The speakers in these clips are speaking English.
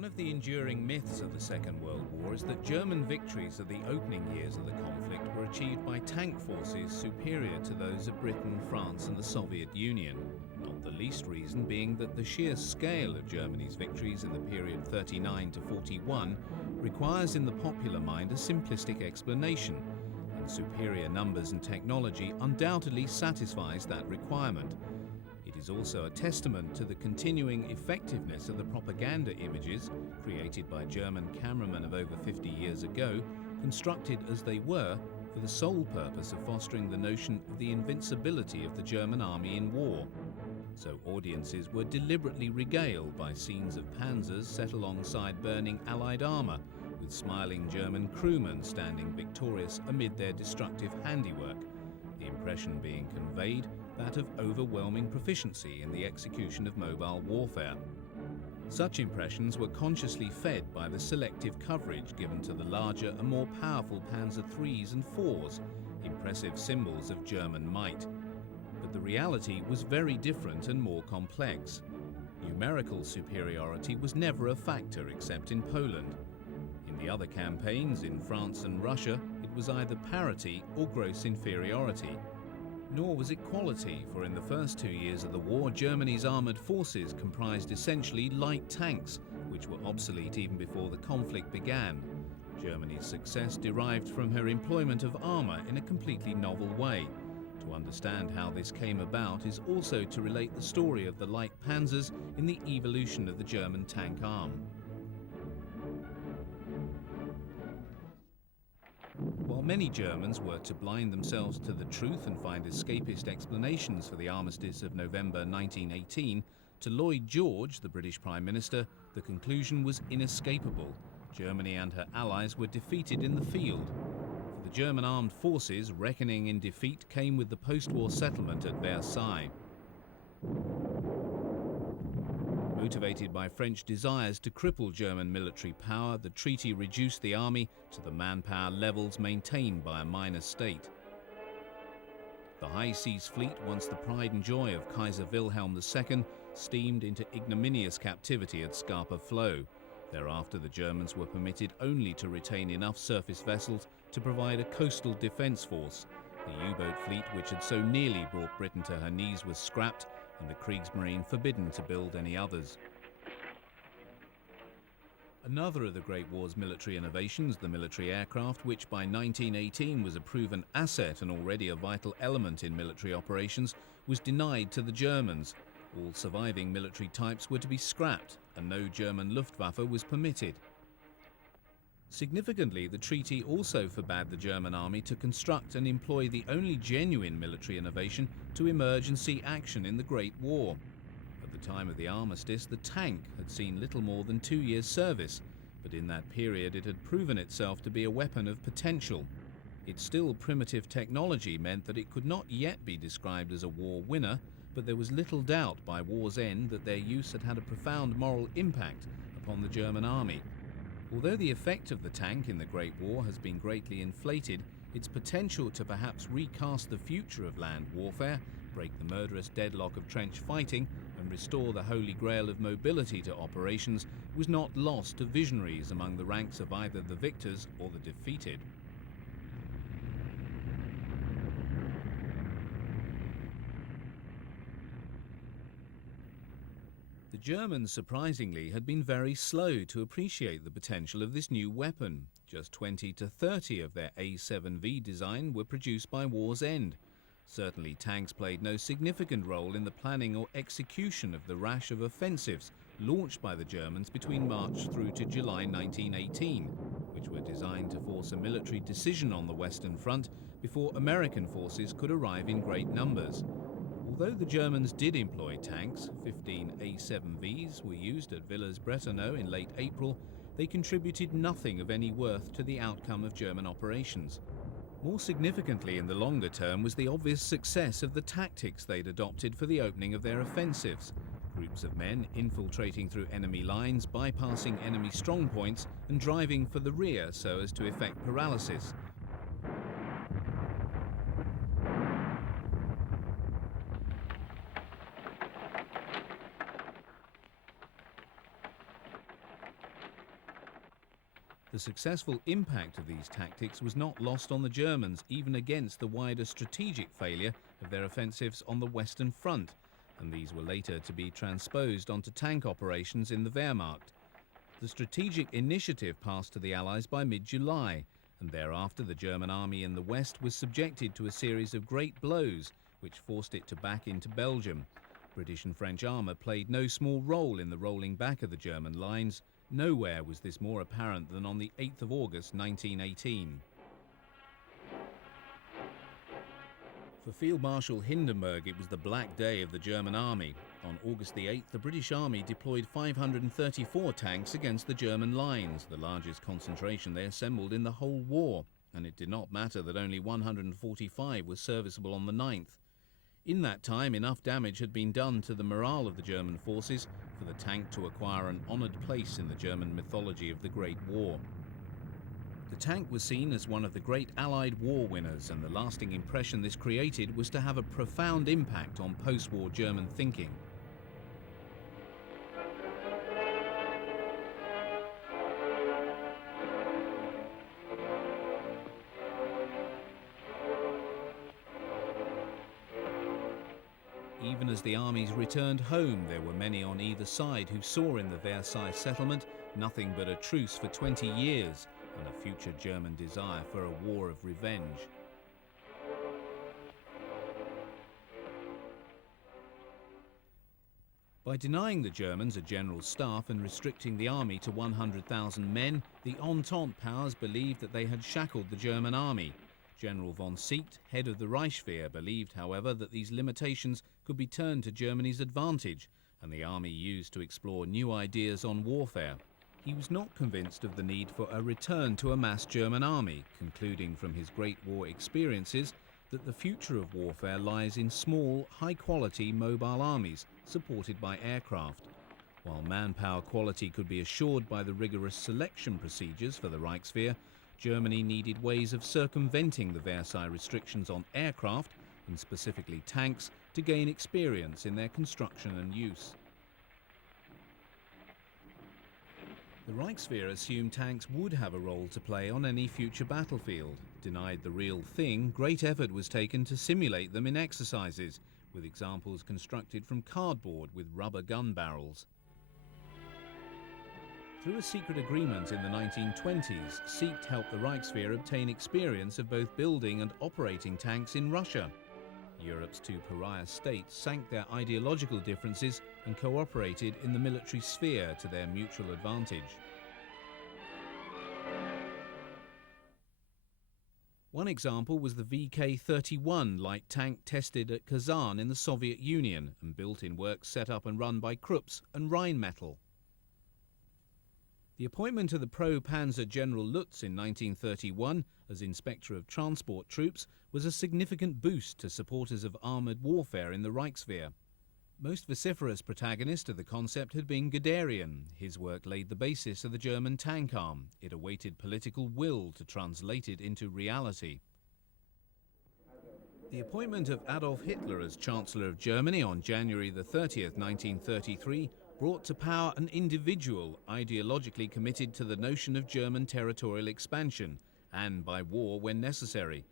One of the enduring myths of the Second World War is that German victories of the opening years of the conflict were achieved by tank forces superior to those of Britain, France and the Soviet Union, not the least reason being that the sheer scale of Germany's victories in the period 39 to 41 requires in the popular mind a simplistic explanation, and superior numbers and technology undoubtedly satisfies that requirement. It is also a testament to the continuing effectiveness of the propaganda images created by German cameramen of over 50 years ago, constructed as they were for the sole purpose of fostering the notion of the invincibility of the German army in war. So audiences were deliberately regaled by scenes of panzers set alongside burning Allied armour, with smiling German crewmen standing victorious amid their destructive handiwork, the impression being conveyed that of overwhelming proficiency in the execution of mobile warfare. Such impressions were consciously fed by the selective coverage given to the larger and more powerful Panzer IIIs and IVs, impressive symbols of German might. But the reality was very different and more complex. Numerical superiority was never a factor except in Poland. In the other campaigns in France and Russia, it was either parity or gross inferiority. Nor was it quality, for in the first 2 years of the war, Germany's armoured forces comprised essentially light tanks, which were obsolete even before the conflict began. Germany's success derived from her employment of armour in a completely novel way. To understand how this came about is also to relate the story of the light panzers in the evolution of the German tank arm. While many Germans were to blind themselves to the truth and find escapist explanations for the armistice of November 1918, to Lloyd George, the British Prime Minister, the conclusion was inescapable. Germany and her allies were defeated in the field. For the German armed forces, reckoning in defeat came with the post-war settlement at Versailles. Motivated by French desires to cripple German military power, the treaty reduced the army to the manpower levels maintained by a minor state. The High Seas Fleet, once the pride and joy of Kaiser Wilhelm II, steamed into ignominious captivity at Scapa Flow. Thereafter, the Germans were permitted only to retain enough surface vessels to provide a coastal defence force. The U-boat fleet, which had so nearly brought Britain to her knees, was scrapped, and the Kriegsmarine forbidden to build any others. Another of the Great War's military innovations, the military aircraft, which by 1918 was a proven asset and already a vital element in military operations, was denied to the Germans. All surviving military types were to be scrapped, and no German Luftwaffe was permitted. Significantly, the treaty also forbade the German army to construct and employ the only genuine military innovation to emergency action in the Great War. At the time of the armistice, the tank had seen little more than 2 years' service, but in that period it had proven itself to be a weapon of potential. Its still primitive technology meant that it could not yet be described as a war winner, but there was little doubt by war's end that their use had had a profound moral impact upon the German army. Although the effect of the tank in the Great War has been greatly inflated, its potential to perhaps recast the future of land warfare, break the murderous deadlock of trench fighting, and restore the holy grail of mobility to operations was not lost to visionaries among the ranks of either the victors or the defeated. The Germans, surprisingly, had been very slow to appreciate the potential of this new weapon. Just 20 to 30 of their A7V design were produced by war's end. Certainly tanks played no significant role in the planning or execution of the rash of offensives launched by the Germans between March through to July 1918, which were designed to force a military decision on the Western Front before American forces could arrive in great numbers. Although the Germans did employ tanks, 15 A7Vs were used at Villers-Bretonneux in late April, they contributed nothing of any worth to the outcome of German operations. More significantly in the longer term was the obvious success of the tactics they'd adopted for the opening of their offensives. Groups of men infiltrating through enemy lines, bypassing enemy strongpoints and driving for the rear so as to effect paralysis. successful impact of these tactics was not lost on the Germans, even against the wider strategic failure of their offensives on the Western Front, and these were later to be transposed onto tank operations in the Wehrmacht. The strategic initiative passed to the Allies by mid-July, and thereafter the German army in the West was subjected to a series of great blows, which forced it to back into Belgium. British and French armour played no small role in the rolling back of the German lines. Nowhere was this more apparent than on the 8th of August 1918. For Field Marshal Hindenburg, it was the black day of the German army. On August the 8th, the British army deployed 534 tanks against the German lines, the largest concentration they assembled in the whole war, and it did not matter that only 145 were serviceable on the 9th. In that time, enough damage had been done to the morale of the German forces for the tank to acquire an honoured place in the German mythology of the Great War. The tank was seen as one of the great Allied war winners, and the lasting impression this created was to have a profound impact on post-war German thinking. Even as the armies returned home, there were many on either side who saw in the Versailles settlement nothing but a truce for 20 years and a future German desire for a war of revenge. By denying the Germans a general staff and restricting the army to 100,000 men, the Entente powers believed that they had shackled the German army. General von Seeckt, head of the Reichswehr, believed, however, that these limitations could be turned to Germany's advantage, and the army used to explore new ideas on warfare. He was not convinced of the need for a return to a mass German army, concluding from his Great War experiences that the future of warfare lies in small, high-quality mobile armies supported by aircraft. While manpower quality could be assured by the rigorous selection procedures for the Reichswehr, Germany needed ways of circumventing the Versailles restrictions on aircraft, and specifically tanks, to gain experience in their construction and use. The Reichswehr assumed tanks would have a role to play on any future battlefield. Denied the real thing, great effort was taken to simulate them in exercises, with examples constructed from cardboard with rubber gun barrels. Through a secret agreement in the 1920s, Seeckt helped the Reichswehr obtain experience of both building and operating tanks in Russia. Europe's two pariah states sank their ideological differences and cooperated in the military sphere to their mutual advantage. One example was the VK-31 light tank tested at Kazan in the Soviet Union and built in works set up and run by Krupps and Rheinmetall. The appointment of the pro-Panzer General Lutz in 1931 as Inspector of Transport Troops was a significant boost to supporters of armoured warfare in the Reichswehr. Most vociferous protagonist of the concept had been Guderian. His work laid the basis of the German tank arm. It awaited political will to translate it into reality. The appointment of Adolf Hitler as Chancellor of Germany on January the 30th, 1933, brought to power an individual ideologically committed to the notion of German territorial expansion, and by war when necessary.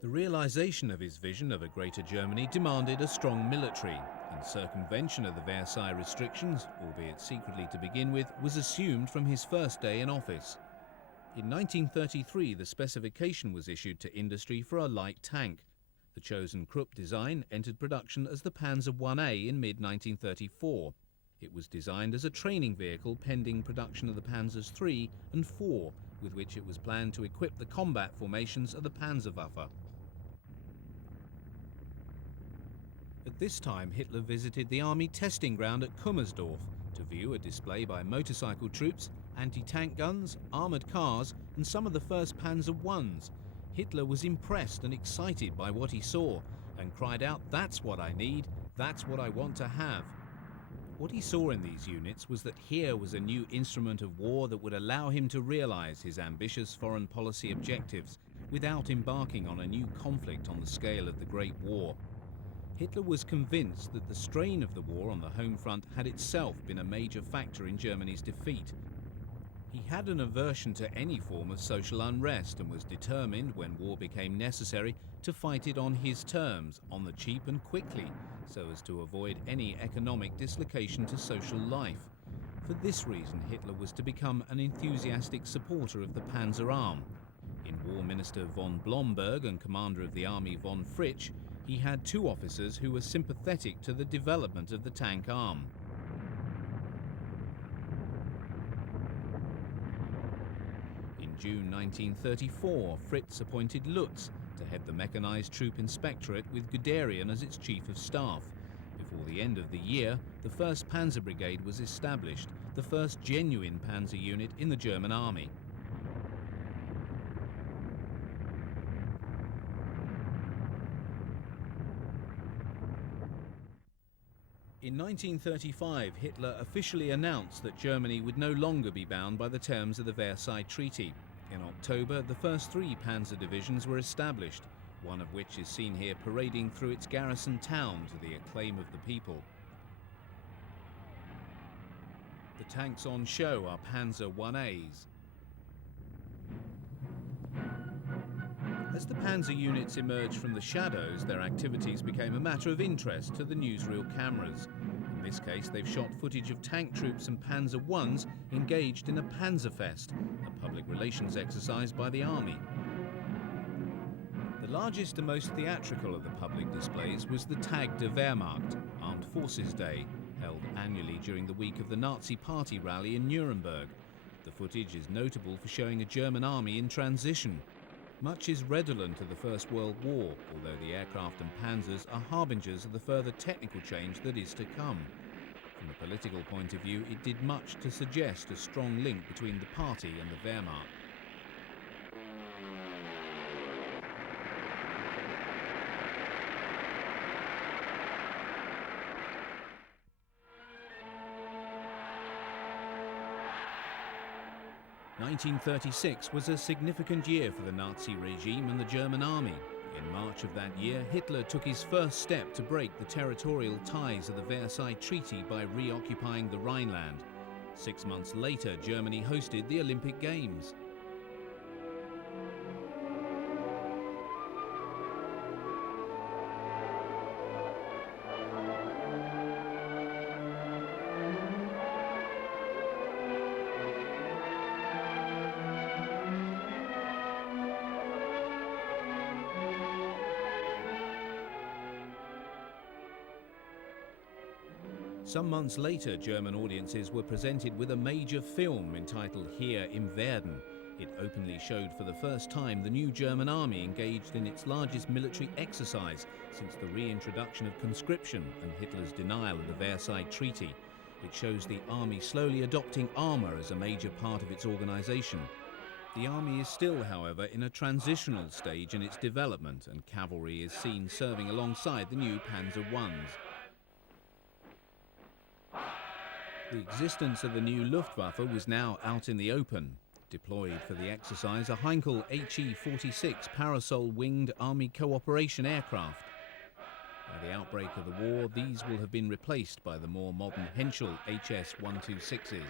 The realization of his vision of a greater Germany demanded a strong military, and circumvention of the Versailles restrictions, albeit secretly to begin with, was assumed from his first day in office. In 1933, the specification was issued to industry for a light tank. The chosen Krupp design entered production as the Panzer I-A in mid-1934. It was designed as a training vehicle pending production of the Panzers III and IV, with which it was planned to equip the combat formations of the Panzerwaffe. At this time, Hitler visited the army testing ground at Kummersdorf to view a display by motorcycle troops, anti-tank guns, armoured cars, and some of the first Panzer Is. Hitler was impressed and excited by what he saw, and cried out, "That's what I need, that's what I want to have." What he saw in these units was that here was a new instrument of war that would allow him to realize his ambitious foreign policy objectives without embarking on a new conflict on the scale of the Great War. Hitler was convinced that the strain of the war on the home front had itself been a major factor in Germany's defeat. He had an aversion to any form of social unrest and was determined, when war became necessary, to fight it on his terms, on the cheap and quickly, so as to avoid any economic dislocation to social life. For this reason, Hitler was to become an enthusiastic supporter of the Panzer Arm. In War Minister von Blomberg and Commander of the Army von Fritsch, he had two officers who were sympathetic to the development of the tank arm. In June 1934, Fritz appointed Lutz to head the Mechanized Troop Inspectorate with Guderian as its Chief of Staff. Before the end of the year, the 1st Panzer Brigade was established, the first genuine panzer unit in the German army. In 1935, Hitler officially announced that Germany would no longer be bound by the terms of the Versailles Treaty. In October, the first 3 panzer divisions were established, one of which is seen here parading through its garrison town to the acclaim of the people. The tanks on show are Panzer 1As. As the panzer units emerged from the shadows, their activities became a matter of interest to the newsreel cameras. In this case, they've shot footage of tank troops and Panzer Is engaged in a Panzerfest, a public relations exercise by the army. The largest and most theatrical of the public displays was the Tag der Wehrmacht, Armed Forces Day, held annually during the week of the Nazi Party rally in Nuremberg. The footage is notable for showing a German army in transition. Much is redolent of the First World War, although the aircraft and panzers are harbingers of the further technical change that is to come. From a political point of view, it did much to suggest a strong link between the party and the Wehrmacht. (1936) was a significant year for the Nazi regime and the German army. In March of that year, Hitler took his first step to break the territorial ties of the Versailles Treaty by reoccupying the Rhineland. 6 months later, Germany hosted the Olympic Games. Some months later, German audiences were presented with a major film entitled Hier im Werden. It openly showed for the first time the new German army engaged in its largest military exercise since the reintroduction of conscription and Hitler's denial of the Versailles Treaty. It shows the army slowly adopting armour as a major part of its organisation. The army is still, however, in a transitional stage in its development, and cavalry is seen serving alongside the new Panzer Is. The existence of the new Luftwaffe was now out in the open. Deployed for the exercise are Heinkel HE-46 parasol-winged Army cooperation aircraft. By the outbreak of the war, these will have been replaced by the more modern Henschel HS-126s.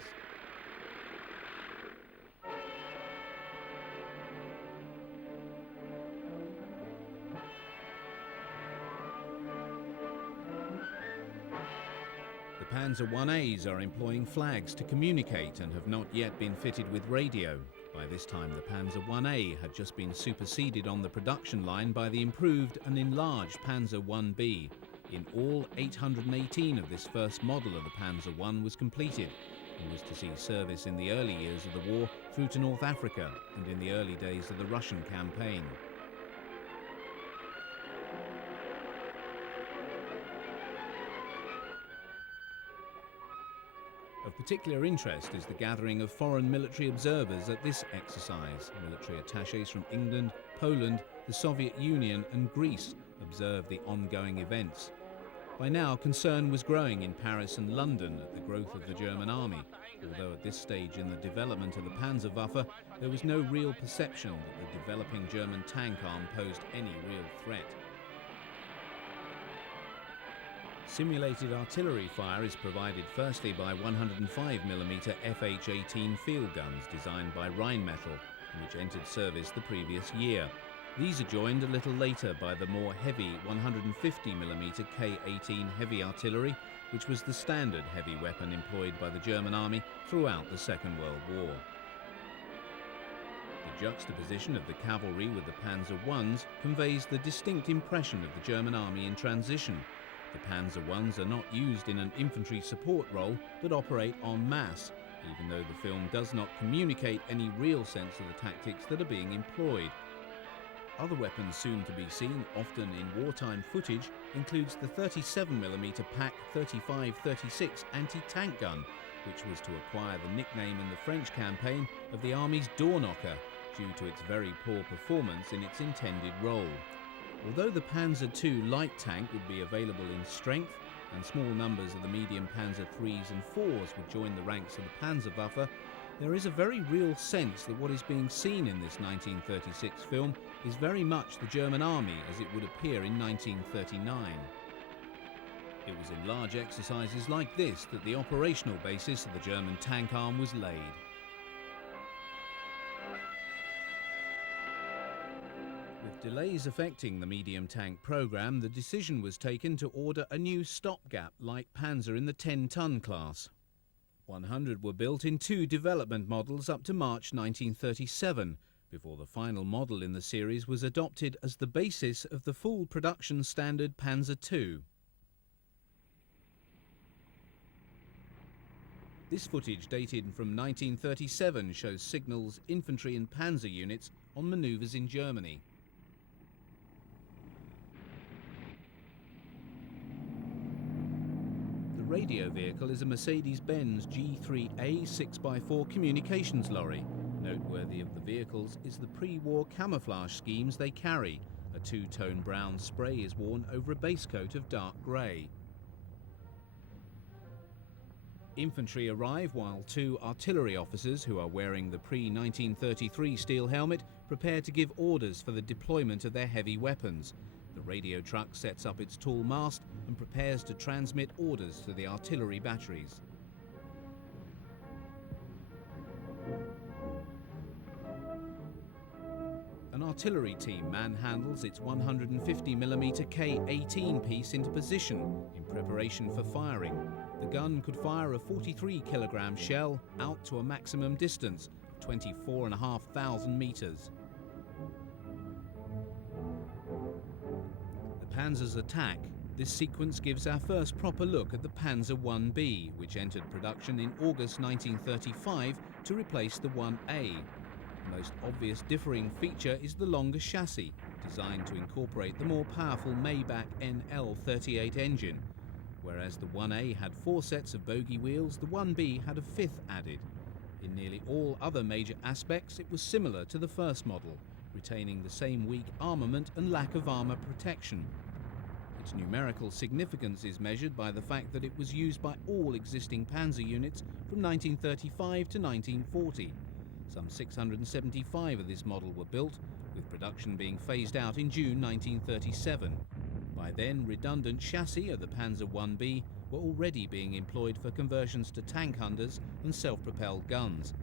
The Panzer 1As are employing flags to communicate and have not yet been fitted with radio. By this time, the Panzer 1A had just been superseded on the production line by the improved and enlarged Panzer 1B. In all, 818 of this first model of the Panzer I was completed and was to see service in the early years of the war through to North Africa and in the early days of the Russian campaign. Of particular interest is the gathering of foreign military observers at this exercise. Military attachés from England, Poland, the Soviet Union and Greece observed the ongoing events. By now, concern was growing in Paris and London at the growth of the German army, although at this stage in the development of the Panzerwaffe, there was no real perception that the developing German tank arm posed any real threat. Simulated artillery fire is provided firstly by 105mm FH-18 field guns designed by Rheinmetall, which entered service the previous year. These are joined a little later by the more heavy 150mm K-18 heavy artillery, which was the standard heavy weapon employed by the German army throughout the Second World War. The juxtaposition of the cavalry with the Panzer Is conveys the distinct impression of the German army in transition. The Panzer Is are not used in an infantry support role, but operate en masse, even though the film does not communicate any real sense of the tactics that are being employed. Other weapons soon to be seen, often in wartime footage, includes the 37mm PaK 35-36 anti-tank gun, which was to acquire the nickname in the French campaign of the Army's door knocker, due to its very poor performance in its intended role. Although the Panzer II light tank would be available in strength, and small numbers of the medium Panzer IIIs and IVs would join the ranks of the Panzerwaffe, there is a very real sense that what is being seen in this 1936 film is very much the German army as it would appear in 1939. It was in large exercises like this that the operational basis of the German tank arm was laid. With delays affecting the medium tank program, the decision was taken to order a new stopgap light Panzer in the 10-ton class. 100 were built in 2 development models up to March 1937, before the final model in the series was adopted as the basis of the full production standard Panzer II. This footage, dated from 1937, shows signals, infantry and panzer units on manoeuvres in Germany. The radio vehicle is a Mercedes-Benz G3A 6x4 communications lorry. Noteworthy of the vehicles is the pre-war camouflage schemes they carry. A 2-tone brown spray is worn over a base coat of dark grey. Infantry arrive while 2 artillery officers, who are wearing the pre-1933 steel helmet, prepare to give orders for the deployment of their heavy weapons. The radio truck sets up its tall mast and prepares to transmit orders to the artillery batteries. An artillery team manhandles its 150mm K-18 piece into position in preparation for firing. The gun could fire a 43-kilogram shell out to a maximum distance of 24,500 meters. The Panzers attack. This sequence gives our first proper look at the Panzer IB, which entered production in August 1935 to replace the 1A. The most obvious differing feature is the longer chassis, designed to incorporate the more powerful Maybach NL38 engine. Whereas the 1A had 4 sets of bogie wheels, the 1B had a 5th added. In nearly all other major aspects, it was similar to the first model, retaining the same weak armament and lack of armour protection. Its numerical significance is measured by the fact that it was used by all existing Panzer units from 1935 to 1940. Some 675 of this model were built, with production being phased out in June 1937. By then, redundant chassis of the Panzer IB were already being employed for conversions to tank hunters and self-propelled guns.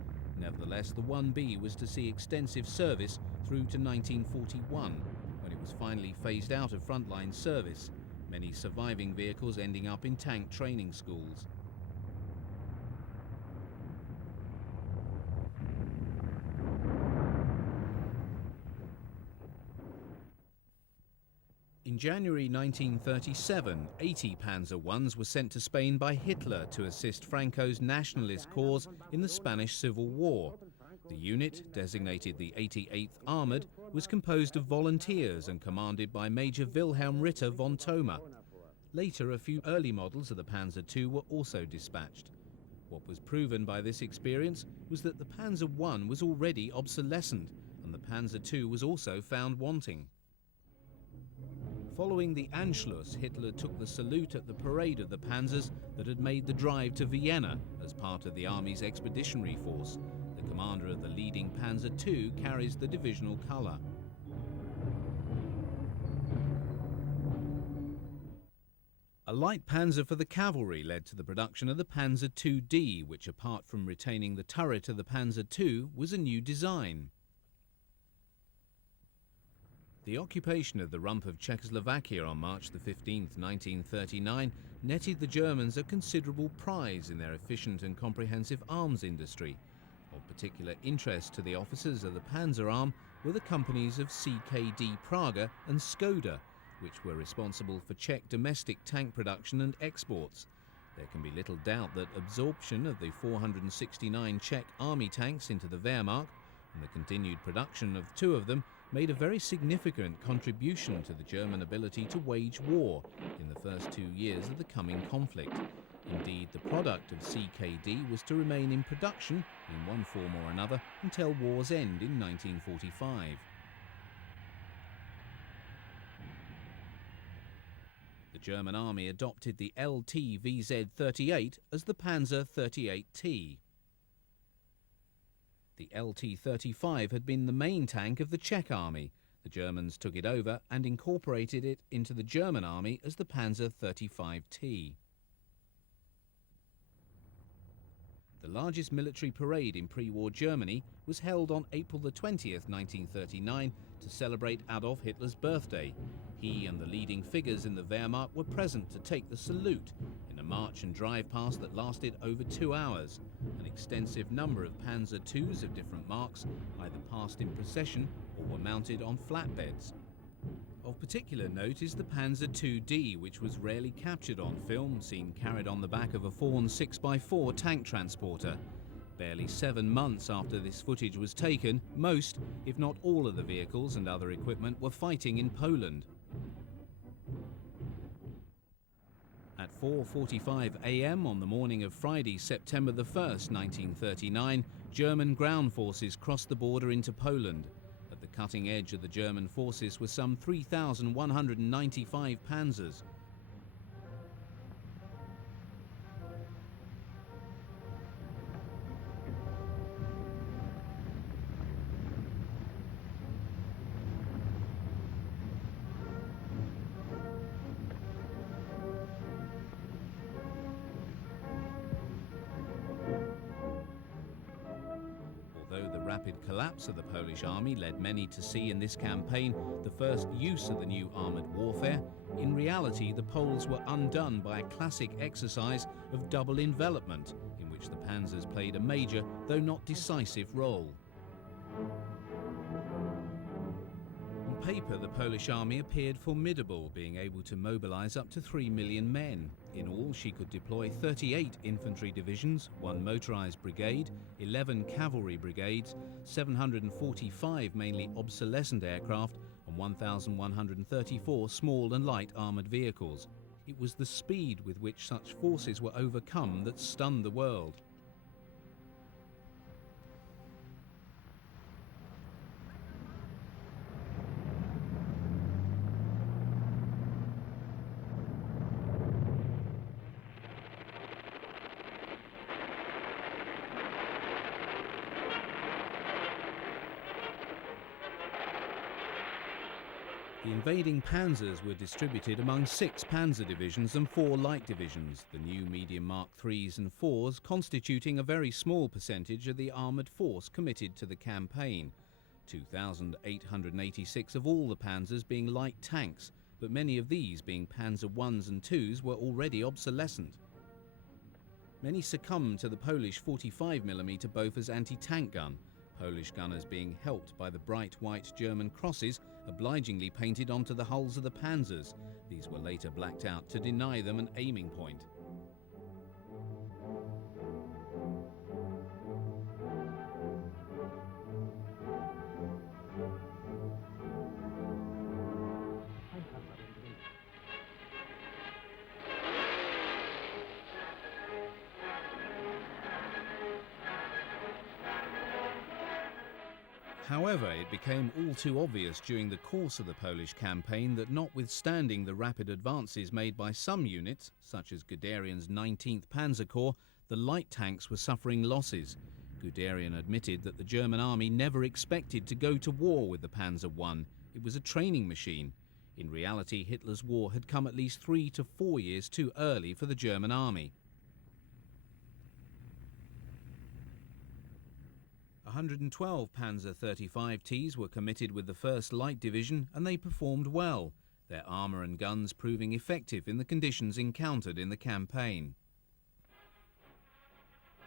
Nevertheless, the 1B was to see extensive service through to 1941, when it was finally phased out of frontline service, many surviving vehicles ending up in tank training schools. In January 1937, 80 Panzer Is were sent to Spain by Hitler to assist Franco's nationalist cause in the Spanish Civil War. The unit, designated the 88th Armoured, was composed of volunteers and commanded by Major Wilhelm Ritter von Thoma. Later, a few early models of the Panzer II were also dispatched. What was proven by this experience was that the Panzer I was already obsolescent, and the Panzer II was also found wanting. Following the Anschluss, Hitler took the salute at the parade of the Panzers that had made the drive to Vienna as part of the army's expeditionary force. The commander of the leading Panzer II carries the divisional colour. A light panzer for the cavalry led to the production of the Panzer IID, which, apart from retaining the turret of the Panzer II, was a new design. The occupation of the rump of Czechoslovakia on March 15, 1939, netted the Germans a considerable prize in their efficient and comprehensive arms industry. Of particular interest to the officers of the Panzer Arm were the companies of CKD Praga and Skoda, which were responsible for Czech domestic tank production and exports. There can be little doubt that absorption of the 469 Czech army tanks into the Wehrmacht and the continued production of 2 of them made a very significant contribution to the German ability to wage war in the first 2 years of the coming conflict. Indeed, the product of CKD was to remain in production in one form or another until war's end in 1945. The German army adopted the LT-VZ-38 as the Panzer 38T. The LT-35 had been the main tank of the Czech army. The Germans took it over and incorporated it into the German army as the Panzer 35T. The largest military parade in pre-war Germany was held on April 20th, 1939 to celebrate Adolf Hitler's birthday. He and the leading figures in the Wehrmacht were present to take the salute in a march and drive past that lasted over 2 hours. An extensive number of Panzer IIs of different marks either passed in procession or were mounted on flatbeds. Of particular note is the Panzer IID, which was rarely captured on film, seen carried on the back of a Fawn 6x4 tank transporter. Barely 7 months after this footage was taken, most, if not all of the vehicles and other equipment were fighting in Poland. At 4:45 a.m. on the morning of Friday, September 1st, 1939, German ground forces crossed the border into Poland. At the cutting edge of the German forces were some 3,195 panzers. Rapid collapse of the Polish army led many to see in this campaign the first use of the new armoured warfare. In reality, the Poles were undone by a classic exercise of double envelopment, in which the panzers played a major, though not decisive, role. On paper, the Polish army appeared formidable, being able to mobilise up to 3 million men. In all, she could deploy 38 infantry divisions, 1 motorised brigade, 11 cavalry brigades, 745 mainly obsolescent aircraft, and 1,134 small and light armoured vehicles. It was the speed with which such forces were overcome that stunned the world. The invading panzers were distributed among 6 panzer divisions and 4 light divisions, the new medium Mark IIIs and IVs constituting a very small percentage of the armoured force committed to the campaign. 2,886 of all the panzers being light tanks, but many of these, being Panzer Is and IIs, were already obsolescent. Many succumbed to the Polish 45mm Bofors anti-tank gun, Polish gunners being helped by the bright white German crosses obligingly painted onto the hulls of the panzers. These were later blacked out to deny them an aiming point. However, it became all too obvious during the course of the Polish campaign that notwithstanding the rapid advances made by some units, such as Guderian's 19th Panzer Corps, the light tanks were suffering losses. Guderian admitted that the German army never expected to go to war with the Panzer I. It was a training machine. In reality, Hitler's war had come at least 3 to 4 years too early for the German army. 112 Panzer 35Ts were committed with the 1st Light Division, and they performed well, their armour and guns proving effective in the conditions encountered in the campaign.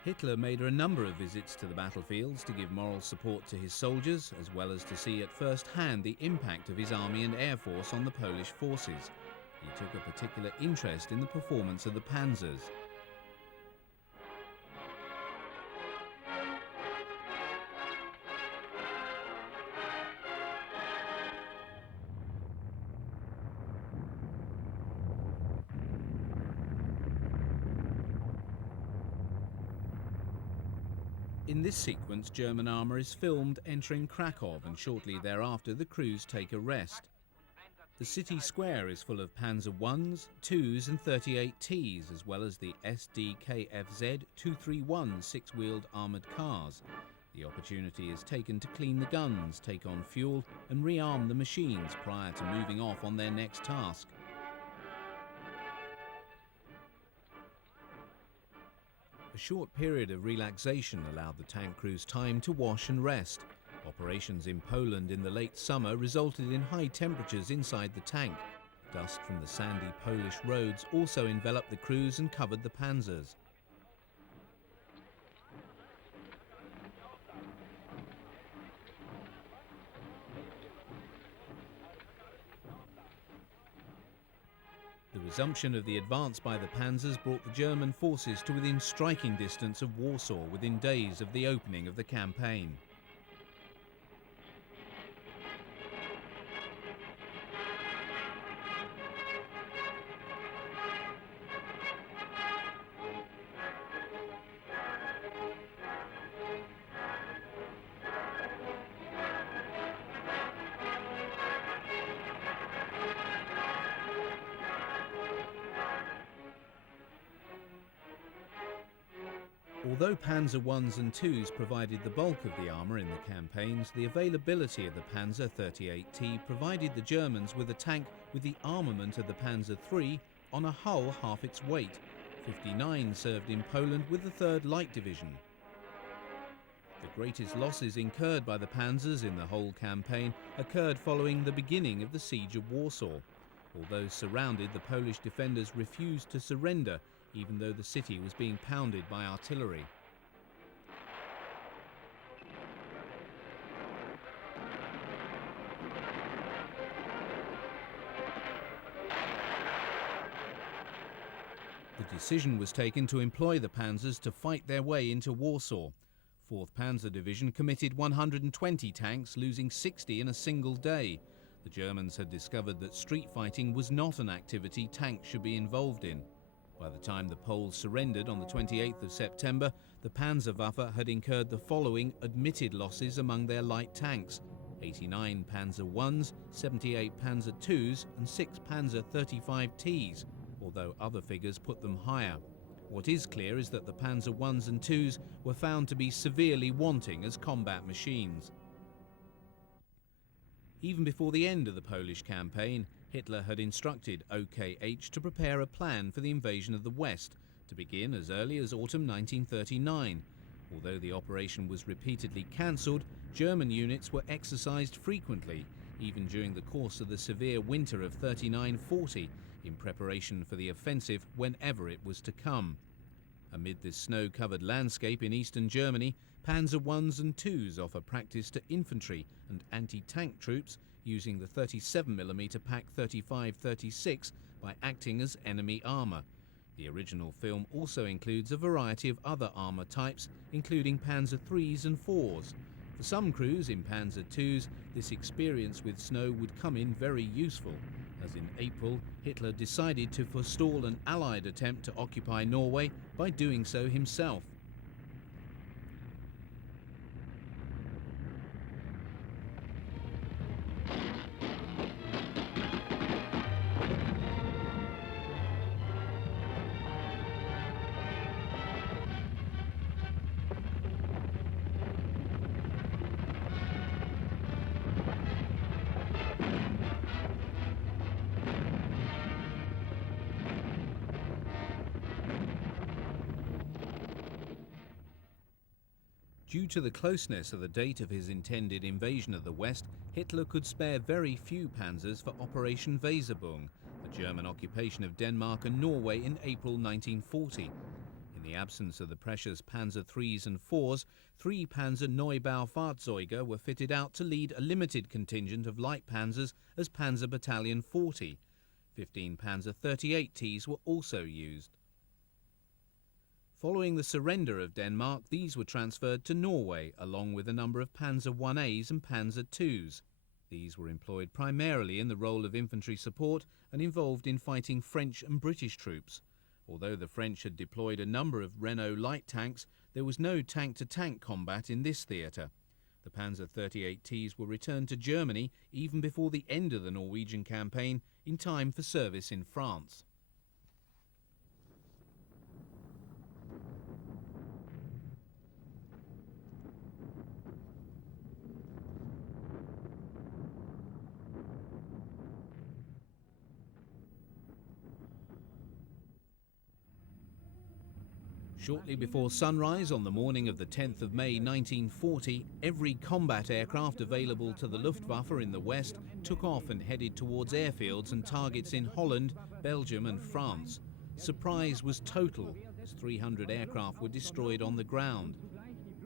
Hitler made a number of visits to the battlefields to give moral support to his soldiers, as well as to see at first hand the impact of his army and air force on the Polish forces. He took a particular interest in the performance of the panzers. In this sequence, German armour is filmed entering Krakow, and shortly thereafter the crews take a rest. The city square is full of Panzer 1s, 2s and 38Ts, as well as the SDKFZ 231 six-wheeled armoured cars. The opportunity is taken to clean the guns, take on fuel and rearm the machines prior to moving off on their next task. A short period of relaxation allowed the tank crews time to wash and rest. Operations in Poland in the late summer resulted in high temperatures inside the tank. Dust from the sandy Polish roads also enveloped the crews and covered the panzers. The resumption of the advance by the panzers brought the German forces to within striking distance of Warsaw within days of the opening of the campaign. Although Panzer 1s and 2s provided the bulk of the armour in the campaigns, the availability of the Panzer 38T provided the Germans with a tank with the armament of the Panzer III on a hull half its weight. 59 served in Poland with the 3rd Light Division. The greatest losses incurred by the panzers in the whole campaign occurred following the beginning of the siege of Warsaw. Although surrounded, the Polish defenders refused to surrender, even though the city was being pounded by artillery. The decision was taken to employ the panzers to fight their way into Warsaw. 4th Panzer Division committed 120 tanks, losing 60 in a single day. The Germans had discovered that street fighting was not an activity tanks should be involved in. By the time the Poles surrendered on the 28th of September, the Panzerwaffe had incurred the following admitted losses among their light tanks: 89 Panzer 1s, 78 Panzer 2s and 6 Panzer 35Ts, although other figures put them higher. What is clear is that the Panzer 1s and 2s were found to be severely wanting as combat machines. Even before the end of the Polish campaign, Hitler had instructed OKH to prepare a plan for the invasion of the West, to begin as early as autumn 1939. Although the operation was repeatedly cancelled, German units were exercised frequently, even during the course of the severe winter of 39-40, in preparation for the offensive whenever it was to come. Amid this snow-covered landscape in eastern Germany, Panzer 1s and 2s offer practice to infantry and anti-tank troops using the 37mm Pak 35-36 by acting as enemy armour. The original film also includes a variety of other armour types, including Panzer 3s and 4s. For some crews in Panzer 2s, this experience with snow would come in very useful, as in April, Hitler decided to forestall an Allied attempt to occupy Norway by doing so himself. Due to the closeness of the date of his intended invasion of the West, Hitler could spare very few panzers for Operation Weserübung, the German occupation of Denmark and Norway in April 1940. In the absence of the precious Panzer IIIs and IVs, 3 Panzer Neubau-Fahrzeuge were fitted out to lead a limited contingent of light panzers as Panzer Battalion 40. 15 Panzer 38Ts were also used. Following the surrender of Denmark, these were transferred to Norway, along with a number of Panzer IAs and Panzer IIs. These were employed primarily in the role of infantry support and involved in fighting French and British troops. Although the French had deployed a number of Renault light tanks, there was no tank-to-tank combat in this theatre. The Panzer 38Ts were returned to Germany even before the end of the Norwegian campaign, in time for service in France. Shortly before sunrise on the morning of the 10th of May 1940, every combat aircraft available to the Luftwaffe in the West took off and headed towards airfields and targets in Holland, Belgium and France. Surprise was total, as 300 aircraft were destroyed on the ground.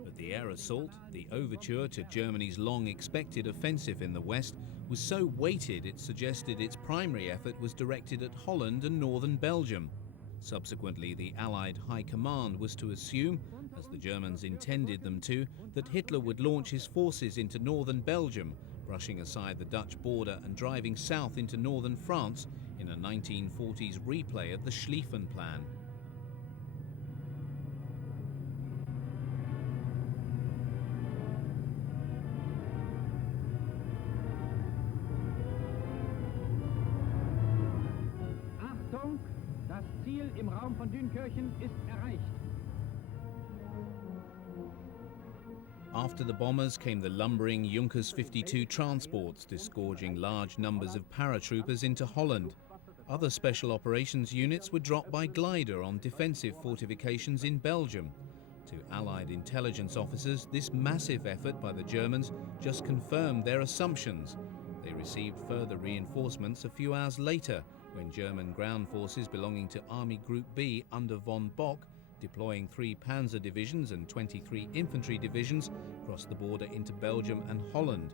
But the air assault, the overture to Germany's long-expected offensive in the West, was so weighted it suggested its primary effort was directed at Holland and northern Belgium. Subsequently, the Allied High Command was to assume, as the Germans intended them to, that Hitler would launch his forces into northern Belgium, brushing aside the Dutch border and driving south into northern France in a 1940s replay of the Schlieffen Plan. Achtung! Das Ziel im Raum von Dünkirchen ist erreicht. After the bombers came the lumbering Junkers 52 transports, disgorging large numbers of paratroopers into Holland. Other special operations units were dropped by glider on defensive fortifications in Belgium. To Allied intelligence officers, this massive effort by the Germans just confirmed their assumptions. They received further reinforcements a few hours later, when German ground forces belonging to Army Group B under von Bock, deploying 3 Panzer divisions and 23 infantry divisions, crossed the border into Belgium and Holland.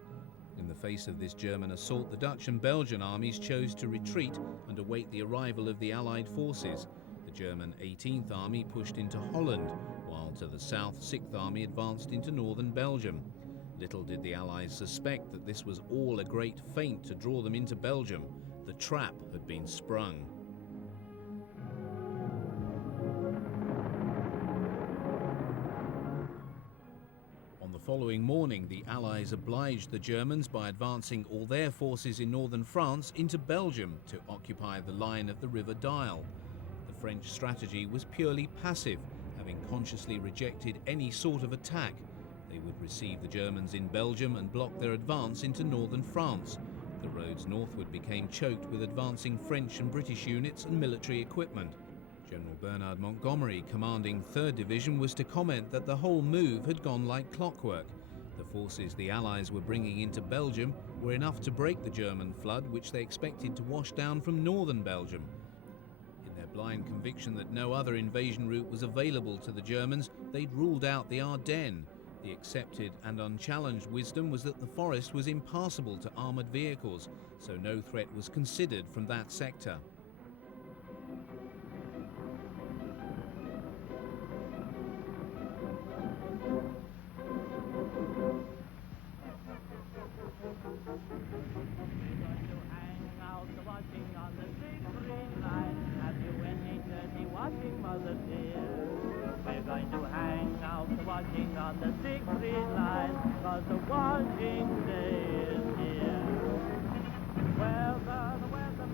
In the face of this German assault, the Dutch and Belgian armies chose to retreat and await the arrival of the Allied forces. The German 18th Army pushed into Holland, while to the south 6th Army advanced into northern Belgium. Little did the Allies suspect that this was all a great feint to draw them into Belgium. The trap had been sprung. On the following morning, the Allies obliged the Germans by advancing all their forces in northern France into Belgium to occupy the line of the River Dyle. The French strategy was purely passive, having consciously rejected any sort of attack. They would receive the Germans in Belgium and block their advance into northern France. The roads northward became choked with advancing French and British units and military equipment. General Bernard Montgomery, commanding 3rd Division, was to comment that the whole move had gone like clockwork. The forces the Allies were bringing into Belgium were enough to break the German flood, which they expected to wash down from northern Belgium. In their blind conviction that no other invasion route was available to the Germans, they'd ruled out the Ardennes. The accepted and unchallenged wisdom was that the forest was impassable to armoured vehicles, so no threat was considered from that sector. We're going to hang out the watching on the Siegfried line, 'cause the watching day is here. Weather, the weather,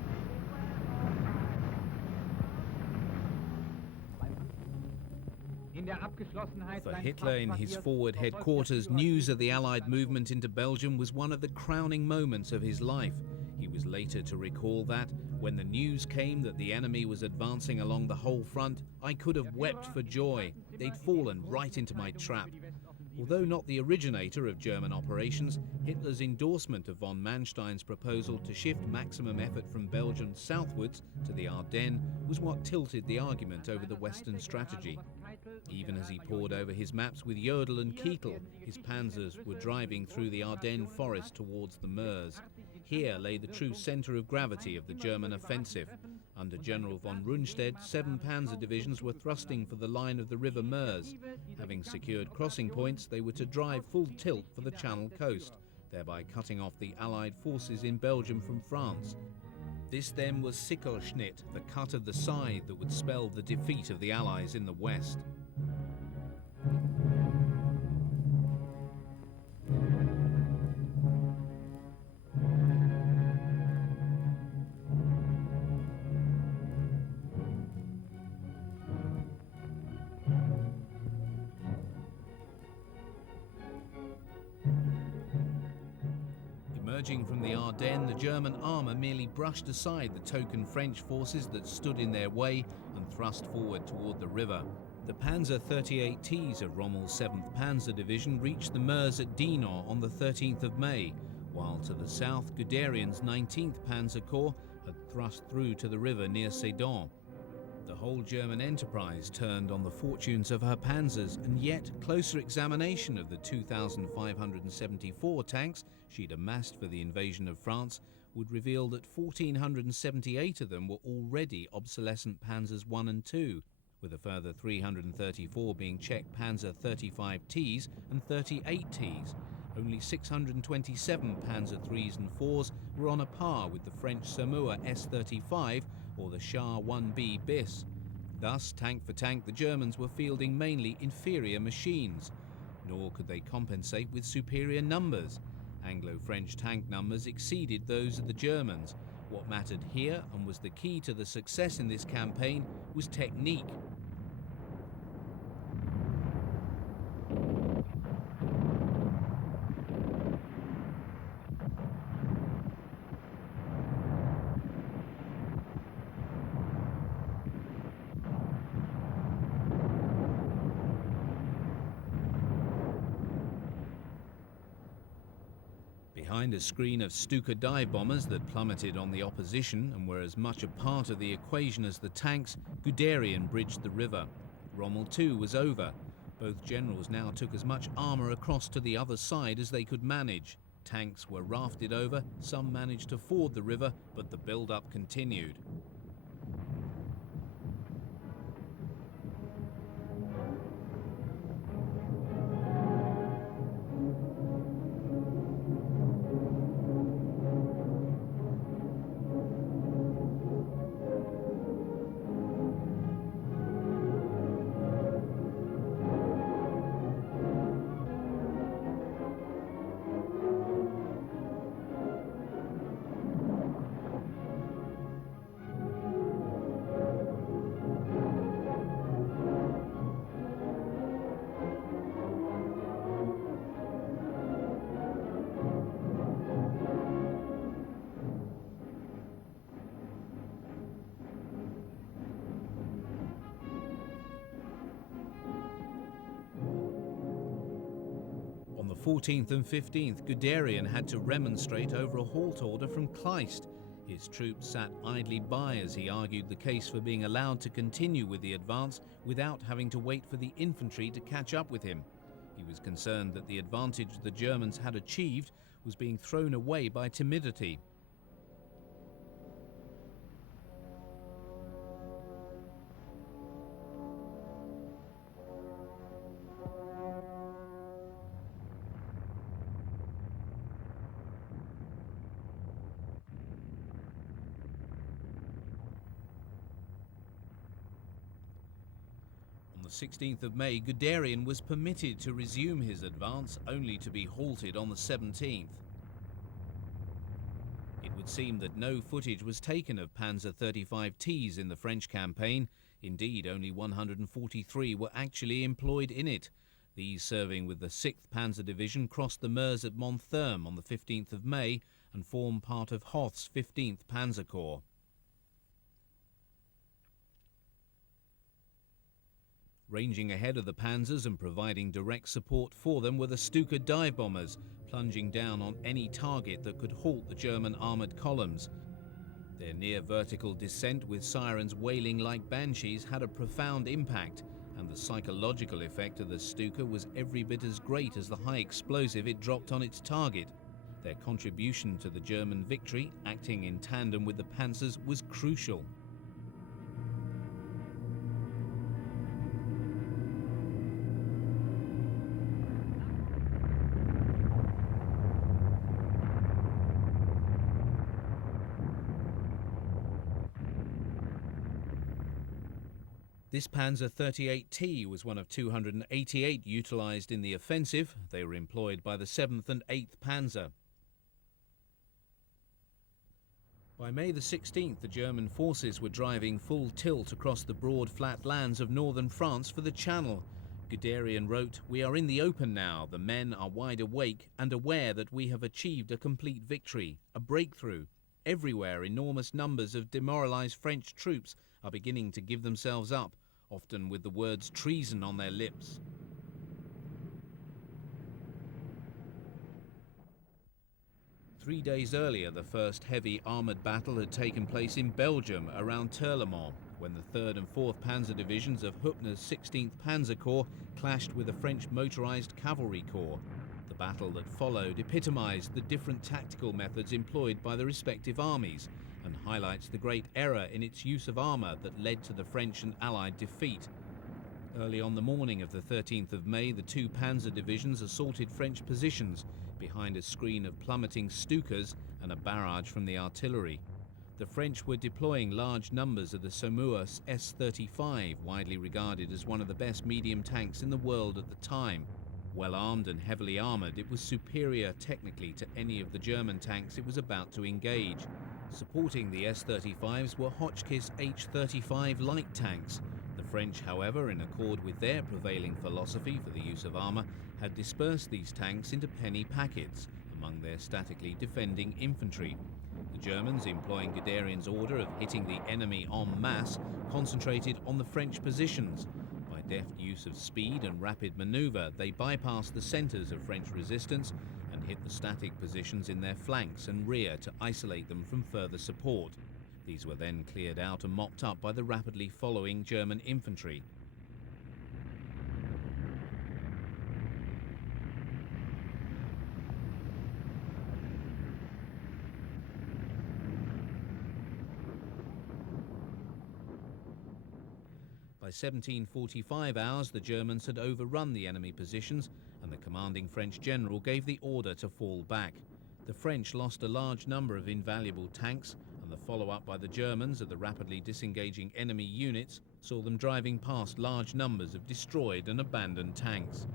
For Hitler in his forward headquarters, news of the Allied movement into Belgium was one of the crowning moments of his life. He was later to recall that, when the news came that the enemy was advancing along the whole front, I could have wept for joy. They'd fallen right into my trap. Although not the originator of German operations, Hitler's endorsement of von Manstein's proposal to shift maximum effort from Belgium southwards to the Ardennes was what tilted the argument over the Western strategy. Even as he pored over his maps with Jodl and Keitel, his panzers were driving through the Ardennes forest towards the Meuse. Here lay the true centre of gravity of the German offensive. Under General von Rundstedt, 7 panzer divisions were thrusting for the line of the river Meuse. Having secured crossing points, they were to drive full tilt for the Channel coast, thereby cutting off the Allied forces in Belgium from France. This then was Sichelschnitt, the cut of the scythe that would spell the defeat of the Allies in the west. Emerging from the Ardennes, the German armour merely brushed aside the token French forces that stood in their way and thrust forward toward the river. The Panzer 38Ts of Rommel's 7th Panzer Division reached the Meuse at Dinant on the 13th of May, while to the south, Guderian's 19th Panzer Corps had thrust through to the river near Sedan. The whole German enterprise turned on the fortunes of her panzers, and yet closer examination of the 2,574 tanks she'd amassed for the invasion of France would reveal that 1,478 of them were already obsolescent Panzers I and II, with a further 334 being Czech Panzer 35Ts and 38Ts. Only 627 Panzer IIIs and IVs were on a par with the French Saumur S-35 or the Char 1B bis. Thus, tank for tank, the Germans were fielding mainly inferior machines. Nor could they compensate with superior numbers. Anglo-French tank numbers exceeded those of the Germans. What mattered here, and was the key to the success in this campaign, was technique. Behind a screen of Stuka dive bombers that plummeted on the opposition and were as much a part of the equation as the tanks, Guderian bridged the river. Rommel too was over. Both generals now took as much armour across to the other side as they could manage. Tanks were rafted over, some managed to ford the river, but the build-up continued. On the 14th and 15th, Guderian had to remonstrate over a halt order from Kleist. His troops sat idly by as he argued the case for being allowed to continue with the advance without having to wait for the infantry to catch up with him. He was concerned that the advantage the Germans had achieved was being thrown away by timidity. On the 16th of May, Guderian was permitted to resume his advance, only to be halted on the 17th. It would seem that no footage was taken of Panzer 35Ts in the French campaign. Indeed, only 143 were actually employed in it. These, serving with the 6th Panzer Division, crossed the Meuse at Montherm on the 15th of May and form part of Hoth's 15th Panzer Corps. Ranging ahead of the Panzers and providing direct support for them were the Stuka dive bombers, plunging down on any target that could halt the German armoured columns. Their near-vertical descent with sirens wailing like banshees had a profound impact, and the psychological effect of the Stuka was every bit as great as the high explosive it dropped on its target. Their contribution to the German victory, acting in tandem with the Panzers, was crucial. This Panzer 38T was one of 288 utilised in the offensive. They were employed by the 7th and 8th Panzer. By May the 16th, the German forces were driving full tilt across the broad flat lands of northern France for the Channel. Guderian wrote, "We are in the open now. The men are wide awake and aware that we have achieved a complete victory, a breakthrough. Everywhere, enormous numbers of demoralised French troops are beginning to give themselves up, often with the words treason on their lips." Three days earlier, the first heavy armoured battle had taken place in Belgium around Terlemont, when the 3rd and 4th Panzer Divisions of Hübner's 16th Panzer Corps clashed with the French motorised cavalry corps. The battle that followed epitomised the different tactical methods employed by the respective armies, and highlights the great error in its use of armour that led to the French and Allied defeat. Early on the morning of the 13th of May, the two Panzer divisions assaulted French positions behind a screen of plummeting Stukas and a barrage from the artillery. The French were deploying large numbers of the Saumur S-35, widely regarded as one of the best medium tanks in the world at the time. Well armed and heavily armoured, it was superior technically to any of the German tanks it was about to engage. Supporting the S-35s were Hotchkiss H-35 light tanks. The French, however, in accord with their prevailing philosophy for the use of armour, had dispersed these tanks into penny packets among their statically defending infantry. The Germans, employing Guderian's order of hitting the enemy en masse, concentrated on the French positions. By deft use of speed and rapid manoeuvre, they bypassed the centres of French resistance and hit the static positions in their flanks and rear to isolate them from further support. These were then cleared out and mopped up by the rapidly following German infantry. By 1745 hours, the Germans had overrun the enemy positions, and the commanding French general gave the order to fall back. The French lost a large number of invaluable tanks, and the follow-up by the Germans of the rapidly disengaging enemy units saw them driving past large numbers of destroyed and abandoned tanks.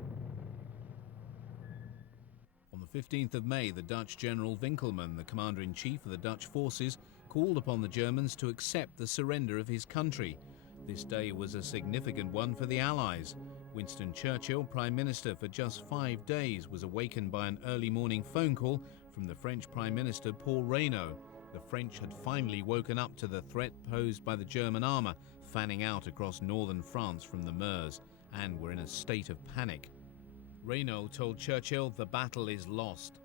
On the 15th of May, the Dutch General Winkelmann, the commander-in-chief of the Dutch forces, called upon the Germans to accept the surrender of his country. This day was a significant one for the Allies. Winston Churchill, Prime Minister for just 5 days, was awakened by an early morning phone call from the French Prime Minister Paul Reynaud. The French had finally woken up to the threat posed by the German armour fanning out across northern France from the Meuse, and were in a state of panic. Reynaud told Churchill, "The battle is lost."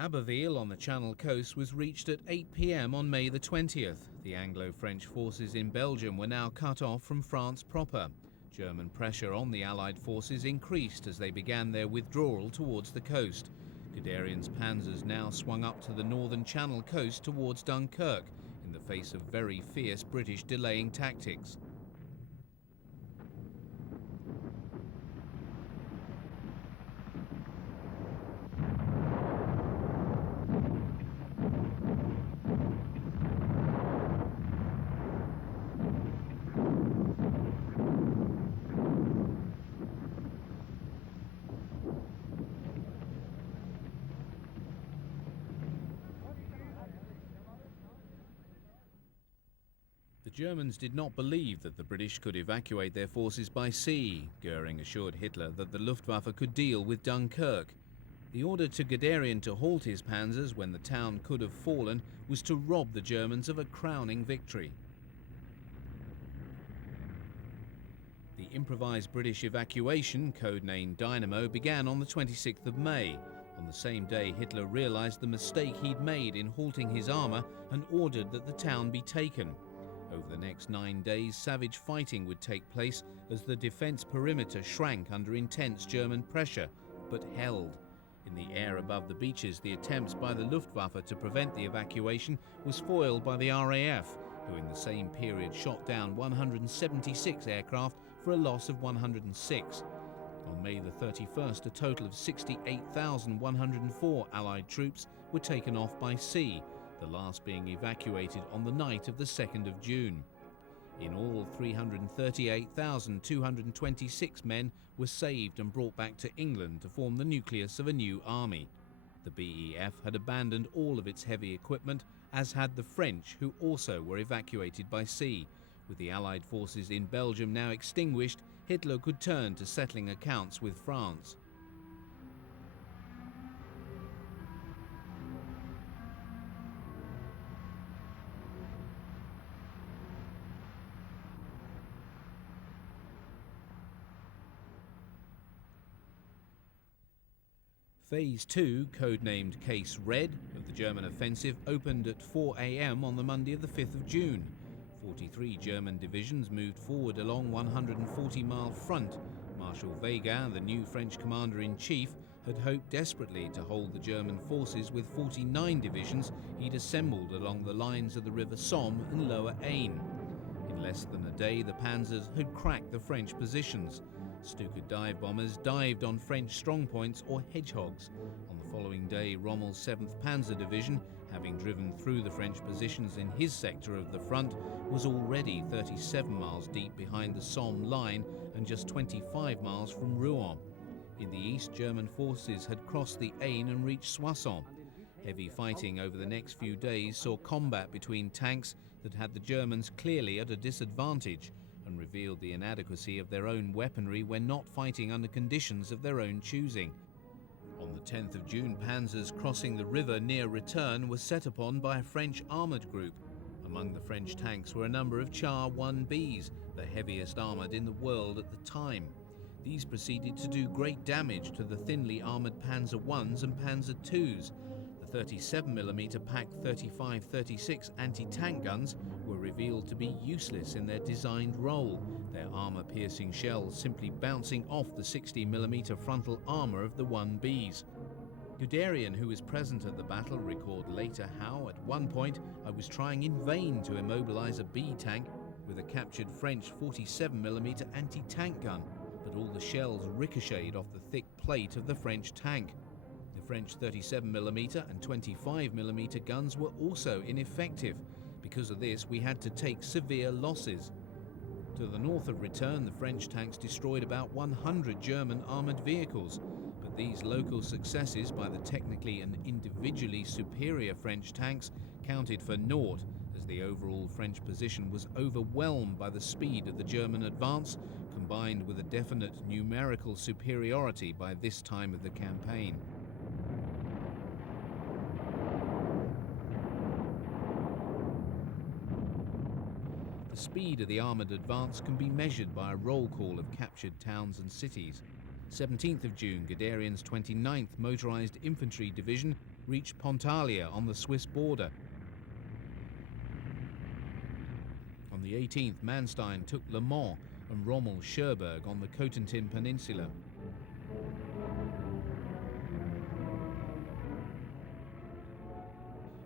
Abbeville on the Channel coast was reached at 8 p.m. on May the 20th. The Anglo-French forces in Belgium were now cut off from France proper. German pressure on the Allied forces increased as they began their withdrawal towards the coast. Guderian's panzers now swung up to the northern Channel coast towards Dunkirk in the face of very fierce British delaying tactics. The Germans did not believe that the British could evacuate their forces by sea. Goering assured Hitler that the Luftwaffe could deal with Dunkirk. The order to Guderian to halt his panzers when the town could have fallen was to rob the Germans of a crowning victory. The improvised British evacuation, codenamed Dynamo, began on the 26th of May. On the same day, Hitler realised the mistake he'd made in halting his armour and ordered that the town be taken. Over the next 9 days, savage fighting would take place as the defence perimeter shrank under intense German pressure, but held. In the air above the beaches, the attempts by the Luftwaffe to prevent the evacuation was foiled by the RAF, who in the same period shot down 176 aircraft for a loss of 106. On May the 31st, a total of 68,104 Allied troops were taken off by sea, the last being evacuated on the night of the 2nd of June. In all, 338,226 men were saved and brought back to England to form the nucleus of a new army. The BEF had abandoned all of its heavy equipment, as had the French, who also were evacuated by sea. With the Allied forces in Belgium now extinguished, Hitler could turn to settling accounts with France. Phase 2, codenamed Case Red, of the German offensive opened at 4 a.m. on the Monday of the 5th of June. 43 German divisions moved forward along 140-mile front. Marshal Weygand, the new French commander-in-chief, had hoped desperately to hold the German forces with 49 divisions he'd assembled along the lines of the River Somme and Lower Aisne. In less than a day, the panzers had cracked the French positions. Stuka dive bombers dived on French strongpoints or hedgehogs. On the following day, Rommel's 7th Panzer Division, having driven through the French positions in his sector of the front, was already 37 miles deep behind the Somme line and just 25 miles from Rouen. In the east, German forces had crossed the Aisne and reached Soissons. Heavy fighting over the next few days saw combat between tanks that had the Germans clearly at a disadvantage, and revealed the inadequacy of their own weaponry when not fighting under conditions of their own choosing. On the 10th of June, panzers crossing the river near Return were set upon by a French armoured group. Among the French tanks were a number of Char 1Bs, the heaviest armoured in the world at the time. These proceeded to do great damage to the thinly armoured Panzer Is and Panzer IIs. The 37mm Pak 35-36 anti-tank guns were revealed to be useless in their designed role, their armour-piercing shells simply bouncing off the 60mm frontal armour of the 1Bs. Guderian, who was present at the battle, recalled later how, at one point, I was trying in vain to immobilise a B tank with a captured French 47mm anti-tank gun, but all the shells ricocheted off the thick plate of the French tank. The French 37mm and 25mm guns were also ineffective. Because of this, we had to take severe losses. To the north of Return, the French tanks destroyed about 100 German armoured vehicles, but these local successes by the technically and individually superior French tanks counted for naught, as the overall French position was overwhelmed by the speed of the German advance, combined with a definite numerical superiority by this time of the campaign. The speed of the armoured advance can be measured by a roll call of captured towns and cities. 17th of June, Guderian's 29th Motorised Infantry Division reached Pontalia on the Swiss border. On the 18th, Manstein took Le Mans and Rommel Cherbourg on the Cotentin Peninsula.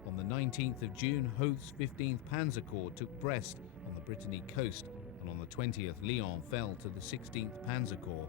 On the 19th of June, Hoth's 15th Panzer Corps took Brest on the Brittany coast, and on the 20th, Lyon fell to the 16th Panzer Corps.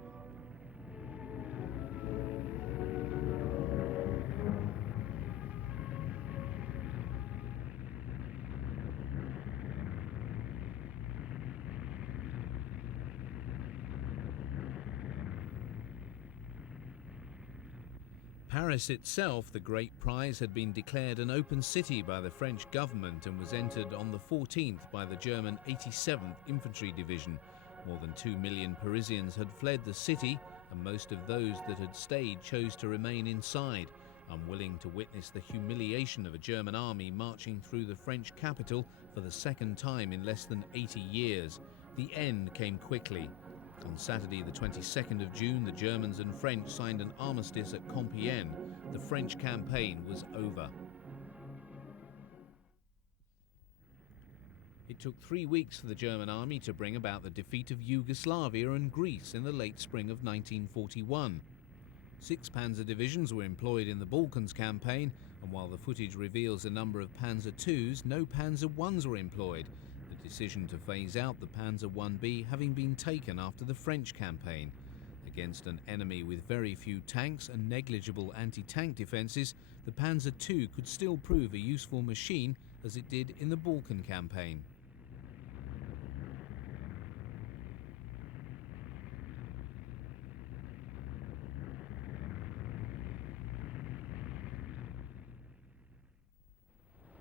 Paris itself, the great prize, had been declared an open city by the French government and was entered on the 14th by the German 87th Infantry Division. More than 2 million Parisians had fled the city, and most of those that had stayed chose to remain inside, unwilling to witness the humiliation of a German army marching through the French capital for the second time in less than 80 years. The end came quickly. On Saturday, the 22nd of June, the Germans and French signed an armistice at Compiègne. The French campaign was over. It took 3 weeks for the German army to bring about the defeat of Yugoslavia and Greece in the late spring of 1941. 6 panzer divisions were employed in the Balkans campaign, and while the footage reveals a number of Panzer IIs, no Panzer Is were employed, the decision to phase out the Panzer IB having been taken after the French campaign. Against an enemy with very few tanks and negligible anti-tank defences, the Panzer II could still prove a useful machine as it did in the Balkan campaign.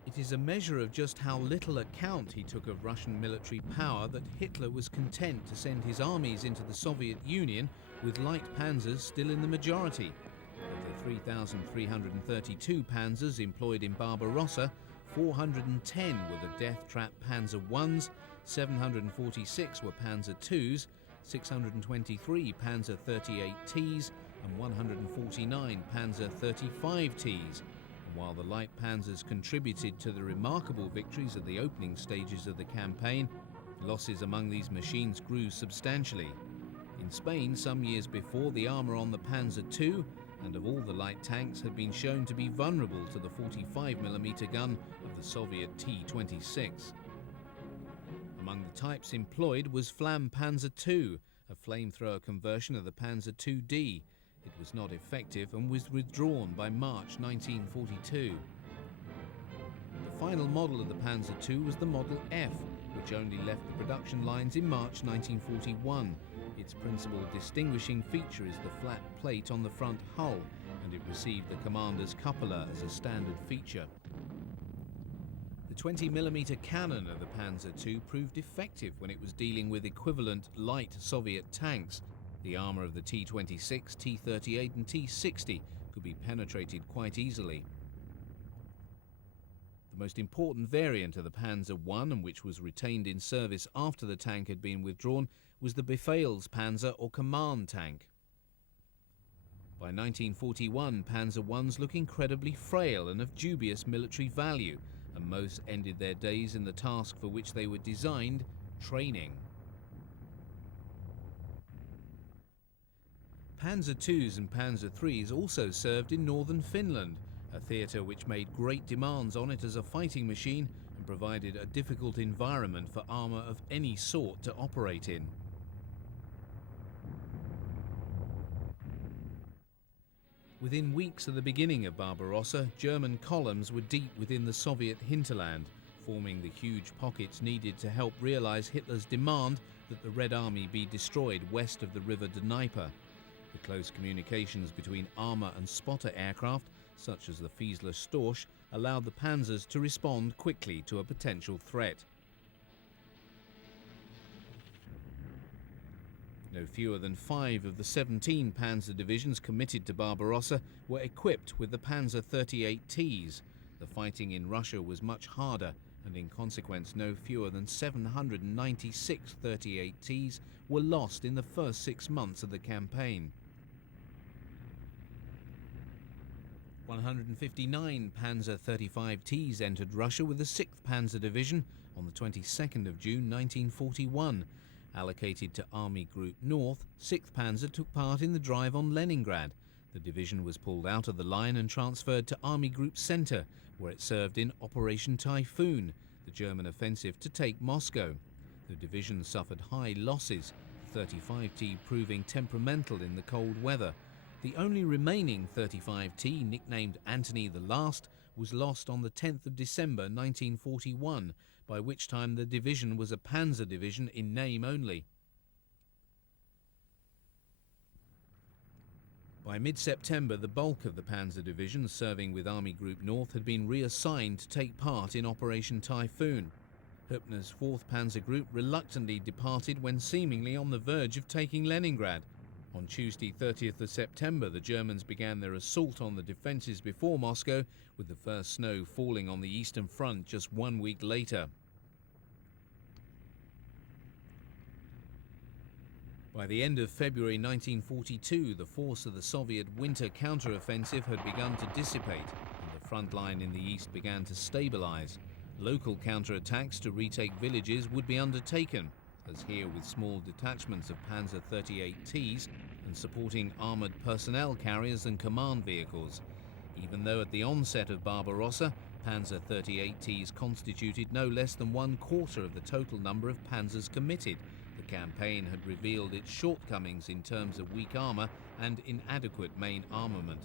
It is a measure of just how little account he took of Russian military power that Hitler was content to send his armies into the Soviet Union with light panzers still in the majority. Of the 3,332 panzers employed in Barbarossa, 410 were the death-trap Panzer Is, 746 were Panzer IIs, 623 Panzer 38Ts and 149 Panzer 35Ts. While the light panzers contributed to the remarkable victories at the opening stages of the campaign, losses among these machines grew substantially. In Spain, some years before, the armour on the Panzer II and of all the light tanks had been shown to be vulnerable to the 45mm gun of the Soviet T-26. Among the types employed was Flamm Panzer II, a flamethrower conversion of the Panzer IID. It was not effective and was withdrawn by March 1942. The final model of the Panzer II was the Model F, which only left the production lines in March 1941. Its principal distinguishing feature is the flat plate on the front hull, and it received the commander's cupola as a standard feature. The 20mm cannon of the Panzer II proved effective when it was dealing with equivalent light Soviet tanks. The armour of the T-26, T-38 and T-60 could be penetrated quite easily. The most important variant of the Panzer I, and which was retained in service after the tank had been withdrawn, was the Befehlspanzer or command tank. By 1941, Panzer Is look incredibly frail and of dubious military value, and most ended their days in the task for which they were designed, training. Panzer IIs and Panzer IIIs also served in northern Finland, a theatre which made great demands on it as a fighting machine and provided a difficult environment for armour of any sort to operate in. Within weeks of the beginning of Barbarossa, German columns were deep within the Soviet hinterland, forming the huge pockets needed to help realise Hitler's demand that the Red Army be destroyed west of the river Dnieper. The close communications between armour and spotter aircraft, such as the Fiesler Storch, allowed the panzers to respond quickly to a potential threat. No fewer than 5 of the 17 panzer divisions committed to Barbarossa were equipped with the Panzer 38Ts. The fighting in Russia was much harder, and in consequence no fewer than 796 38Ts were lost in the first 6 months of the campaign. 159 Panzer 35Ts entered Russia with the 6th Panzer Division on the 22nd of June 1941. Allocated to Army Group North, 6th Panzer took part in the drive on Leningrad. The division was pulled out of the line and transferred to Army Group Center, where it served in Operation Typhoon, the German offensive to take Moscow. The division suffered high losses, the 35T proving temperamental in the cold weather. The only remaining 35T, nicknamed Antony the Last, was lost on the 10th of December 1941, by which time the division was a panzer division in name only. By mid-September, the bulk of the panzer divisions serving with Army Group North had been reassigned to take part in Operation Typhoon. Hübner's 4th Panzer Group reluctantly departed when seemingly on the verge of taking Leningrad. On Tuesday, 30th of September, the Germans began their assault on the defences before Moscow, with the first snow falling on the Eastern Front just 1 week later. By the end of February 1942, the force of the Soviet winter counter-offensive had begun to dissipate, and the front line in the east began to stabilize. Local counterattacks to retake villages would be undertaken, as here with small detachments of Panzer 38Ts and supporting armoured personnel carriers and command vehicles. Even though at the onset of Barbarossa, Panzer 38Ts constituted no less than 1/4 of the total number of panzers committed, the campaign had revealed its shortcomings in terms of weak armour and inadequate main armament.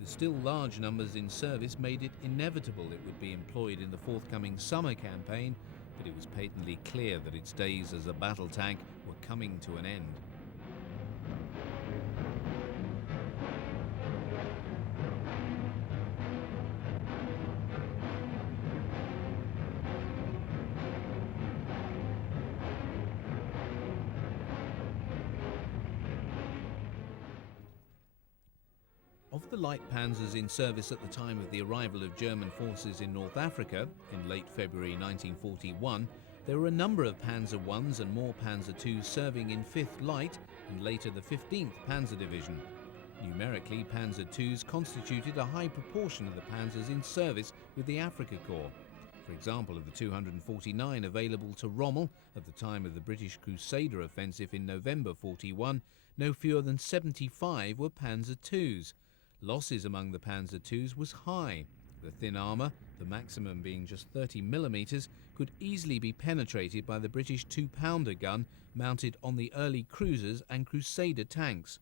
The still large numbers in service made it inevitable it would be employed in the forthcoming summer campaign, but it was patently clear that its days as a battle tank were coming to an end. Of the light panzers in service at the time of the arrival of German forces in North Africa in late February 1941, there were a number of Panzer Is and more Panzer IIs serving in 5th Light and later the 15th Panzer Division. Numerically, Panzer IIs constituted a high proportion of the panzers in service with the Afrika Korps. For example, of the 249 available to Rommel at the time of the British Crusader offensive in November 41, no fewer than 75 were Panzer IIs. Losses among the Panzer IIs was high. The thin armour, the maximum being just 30 mm, could easily be penetrated by the British 2-pounder gun mounted on the early cruisers and Crusader tanks.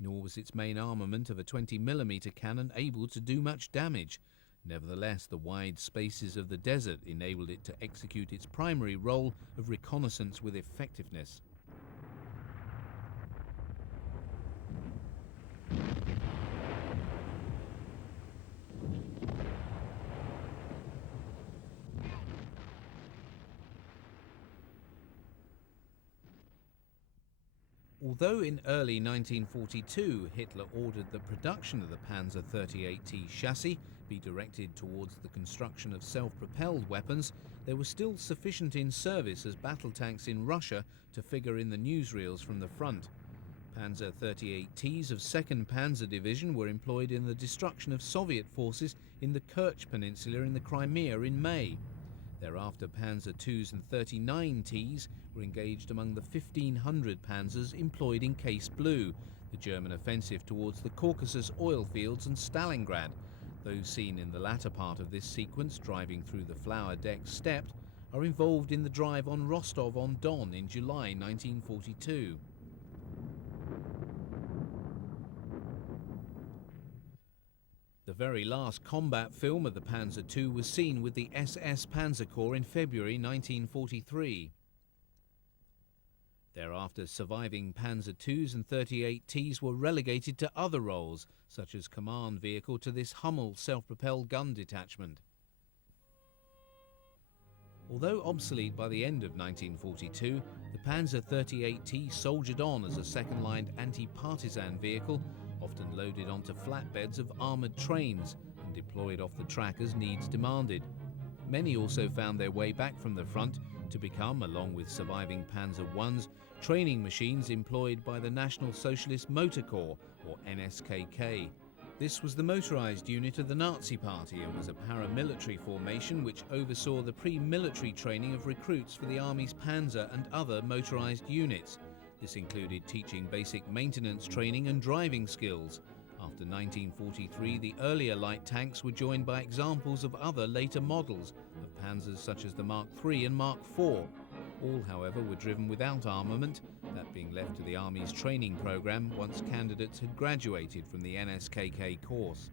Nor was its main armament of a 20 mm cannon able to do much damage. Nevertheless, the wide spaces of the desert enabled it to execute its primary role of reconnaissance with effectiveness. Although in early 1942 Hitler ordered the production of the Panzer 38T chassis be directed towards the construction of self-propelled weapons, there were still sufficient in service as battle tanks in Russia to figure in the newsreels from the front. Panzer 38Ts of 2nd Panzer Division were employed in the destruction of Soviet forces in the Kerch Peninsula in the Crimea in May. Thereafter, Panzer IIs and 39Ts were engaged among the 1,500 panzers employed in Case Blue, the German offensive towards the Caucasus oil fields and Stalingrad. Those seen in the latter part of this sequence, driving through the flower deck steppe, are involved in the drive on Rostov-on-Don in July 1942. The very last combat film of the Panzer II was seen with the SS Panzer Corps in February 1943. Thereafter, surviving Panzer IIs and 38Ts were relegated to other roles, such as command vehicle to this Hummel self-propelled gun detachment. Although obsolete by the end of 1942, the Panzer 38T soldiered on as a second-line anti-partisan vehicle, often loaded onto flatbeds of armoured trains and deployed off the track as needs demanded. Many also found their way back from the front to become, along with surviving Panzer Is, training machines employed by the National Socialist Motor Corps, or NSKK. This was the motorised unit of the Nazi Party and was a paramilitary formation which oversaw the pre-military training of recruits for the Army's Panzer and other motorised units. This included teaching basic maintenance training and driving skills. After 1943, the earlier light tanks were joined by examples of other later models of panzers such as the Mark III and Mark IV. All, however, were driven without armament, that being left to the Army's training program once candidates had graduated from the NSKK course.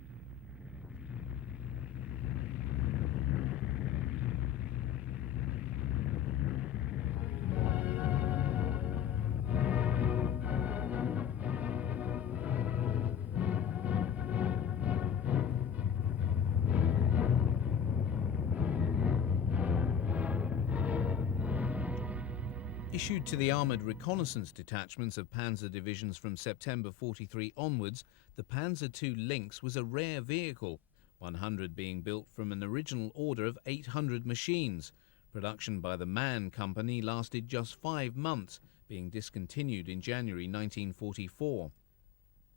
Issued to the armoured reconnaissance detachments of Panzer divisions from September 43 onwards, the Panzer II Lynx was a rare vehicle, 100 being built from an original order of 800 machines. Production by the Mann Company lasted just 5 months being discontinued in January 1944.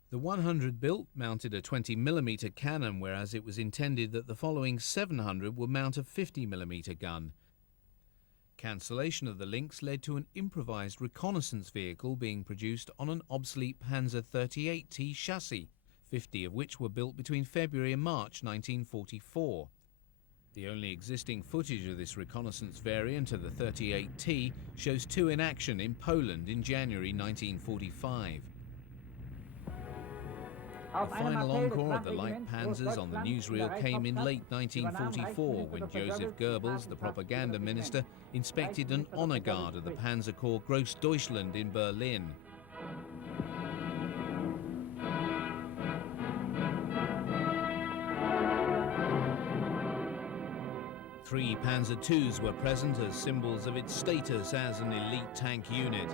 The 100 built mounted a 20mm cannon, whereas it was intended that the following 700 would mount a 50mm gun. Cancellation of the Lynx led to an improvised reconnaissance vehicle being produced on an obsolete Panzer 38T chassis, 50 of which were built between February and March 1944. The only existing footage of this reconnaissance variant of the 38T shows two in action in Poland in January 1945. The final encore of the light panzers on the newsreel came in late 1944 when Joseph Goebbels, the propaganda minister, inspected an honor guard of the Panzer Corps Grossdeutschland in Berlin. Three Panzer IIs were present as symbols of its status as an elite tank unit.